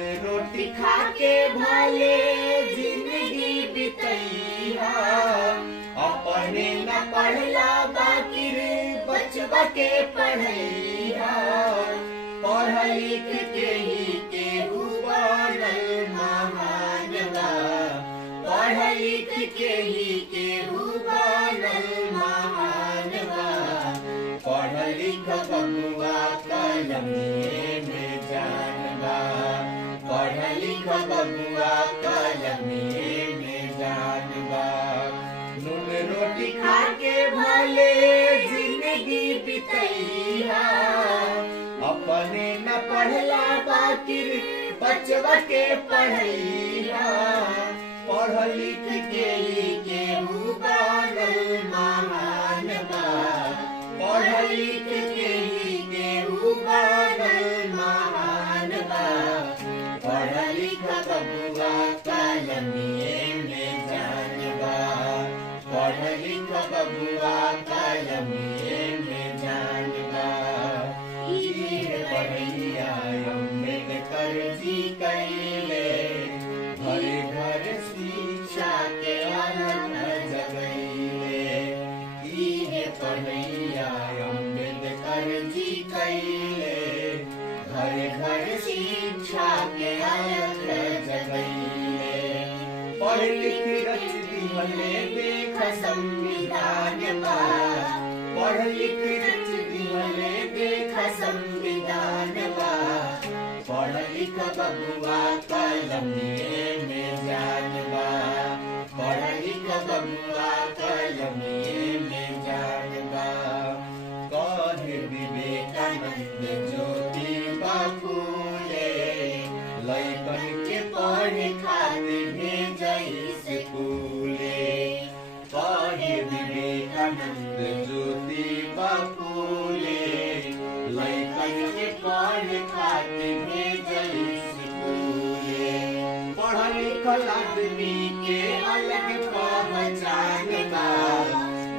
रोटी खा के भले जिंदगी बितैया, अपने न पढ़ला बाकी बचवा के पढ़ैया। पढ़ लिख के ही केहू बनल महान बा, पढ़ लिख के ही केहू बनल महान बा। पढ़ लिख बबुआ कलमिए में जान बा, पढ़ लिख बबुआ कलमिए में जान बा। नून रोटी खा के भले जिंदगी बितैया, अपने न पढ़ला बाकी बचवा के पढ़ैया। पढ़ लिख के ही केहू बनल महान बा, पढ़ लिख के ही केहू बनल महान बा। पढ़ लिख बबुआ कलमिए में जान बा, पढ़ लिख बबुआ कलमिए में जान बा। पढ़ैया अम्बेडकर जी कैले, घर घर शिक्षा के आनंद जगैले। इहे पढ़ैया अम्बेडकर जी कैले, घर घर शिक्षा के आनंद जगैले। पढ़ लिख रच दिहले देख संविधान बा, पढ़ लिख रच दिहले देख संविधान बा। पढ़ लिख बबुआ कलमिए में जान बा, पढ़ लिख बबुआ कलमिए में जान बा। कहे विवेकानंद ज्योतिबा फूले, लइकन के पढ़े खातिर भेजई स्कूले। कहे विवेकानंद ज्योतिबा फूले, लइकन के पढ़े खातिर भेजई स्कूले। पढ़ल लिखल आदमी के अलग पहचान बा,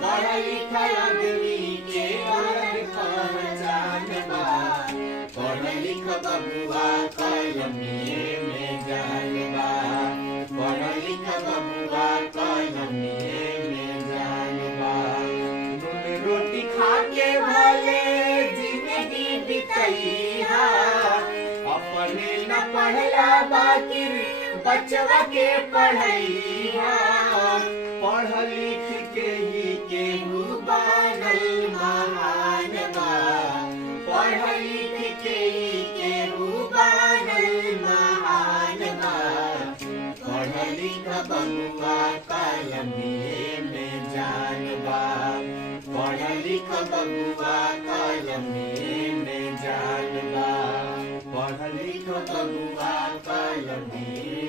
पढ़ल लिखल आदमी के अलग पहचान बा। पढ़ लिख बबुआ कलमिए में जान बा, पढ़ लिख बबुआ कलमिए में जान बा। नून रोटी खा के भले जिंदगी बितैया, अपने न पढ़ला बाकी बचवा के पढ़ैया। पढ़ लिख के ही केहू बनल महान बा, पढ़ लिख के ही केहू बनल महान बा। पढ़ लिख बबुआ कलमिए में जान बा, पढ़ लिख बबुआ कलमिए में जान बा। पढ़ लिख बबुआ कलमिए